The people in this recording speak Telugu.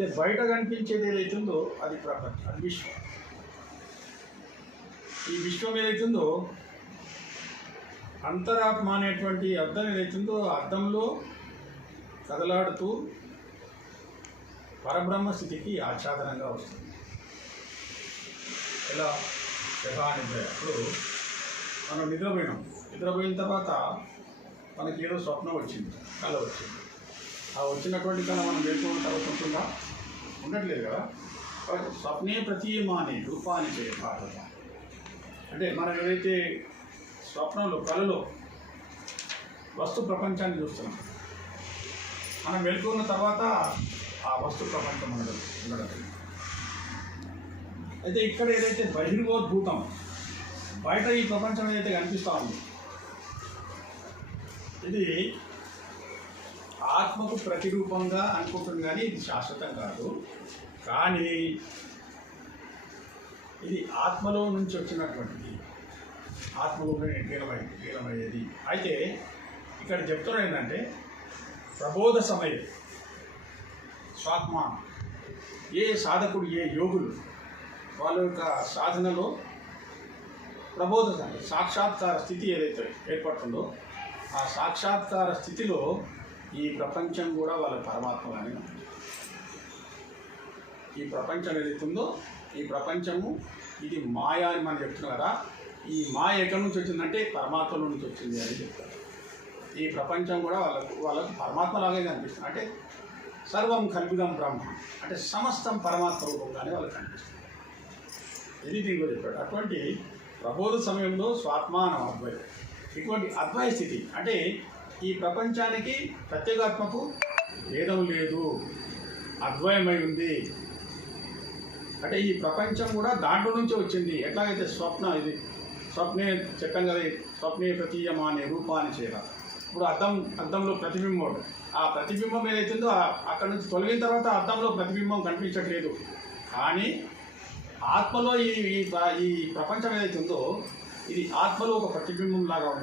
అయితే బయట కనిపించేది ఏదైతుందో అది ప్రపంచం, అది విశ్వం. ఈ విశ్వం ఏదైతుందో అంతరాత్మ అనేటువంటి అర్థం ఏదైతుందో అర్థంలో కదలాడుతూ పరబ్రహ్మ స్థితికి ఆచ్ఛాదనంగా వస్తుంది. ఎలా నిద్ర. అప్పుడు మనం నిద్రపోయిన తర్వాత మనకి ఏదో స్వప్నం వచ్చింది, కళ వచ్చింది. ఆ వచ్చినటువంటి కళ మనం మేల్కొన్న తర్వాత ఉంటుందా? ఉండట్లేదు కదా. స్వప్నే ప్రతీయమాని రూపాన్ని చేయ భారత అంటే మనం ఏదైతే స్వప్నంలో కళలో వస్తు ప్రపంచాన్ని చూస్తున్నాం, మనం మేల్కొన్న తర్వాత ఆ వస్తు ప్రపంచం ఉండడం. అయితే ఇక్కడ ఏదైతే బహిర్గోద్భూతం బయట ఈ ప్రపంచం ఏదైతే కనిపిస్తూ ఉంది, ఇది ఆత్మకు ప్రతిరూపంగా అనుకుంటుంది, కానీ ఇది శాశ్వతం కాదు. కానీ ఇది ఆత్మలో నుంచి వచ్చినటువంటిది, ఆత్మలోనే లీనమయ్యేది. అయితే ఇక్కడ చెప్తున్నారు ఏంటంటే ప్రబోధ సమయం స్వాత్మ. ఏ సాధకుడు, ఏ యోగులు వాళ్ళ యొక్క సాధనలో ప్రబోధ సాక్షాత్కార స్థితి ఏదైతే ఏర్పడుతుందో ఆ సాక్షాత్కార స్థితిలో ఈ ప్రపంచం కూడా వాళ్ళ పరమాత్మగానే ఉంటుంది. ఈ ప్రపంచం ఏదైతుందో ఈ ప్రపంచము ఇది మాయ అని మనం చెప్తున్నాం కదా. ఈ మాయ ఎక్కడి నుంచి వచ్చిందంటే పరమాత్మ నుంచి వచ్చింది అని చెప్తారు. ఈ ప్రపంచం కూడా వాళ్ళకు పరమాత్మలాగే కనిపిస్తుంది. అంటే సర్వం కల్పిదం బ్రహ్మ, అంటే సమస్తం పరమాత్మ రూపంగానే వాళ్ళకి కనిపిస్తుంది. ఇది దీనిలో చెప్పాడు. అటువంటి ప్రబోధ సమయంలో స్వాత్మానం అద్వైతం, ఇటువంటి అద్వైత స్థితి అంటే ఈ ప్రపంచానికి ప్రత్యేగాత్మకు భేదం లేదు, అద్వయమై ఉంది. అంటే ఈ ప్రపంచం కూడా దాంట్లో నుంచే వచ్చింది. ఎట్లాగైతే ఇది స్వప్నే చెప్పాం కదా, స్వప్నే ప్రతీయమానే రూపాన్ని చేయాలి. ఇప్పుడు అద్దంలో ప్రతిబింబం, ఆ ప్రతిబింబం ఏదైతుందో అక్కడ నుంచి తొలగిన తర్వాత అద్దంలో ప్రతిబింబం కనిపించట్లేదు. కానీ ఆత్మలో ఈ ప్రపంచం ఏదైతే ఉందో ఇది ఆత్మలో ఒక ప్రతిబింబం లాగా ఉంది.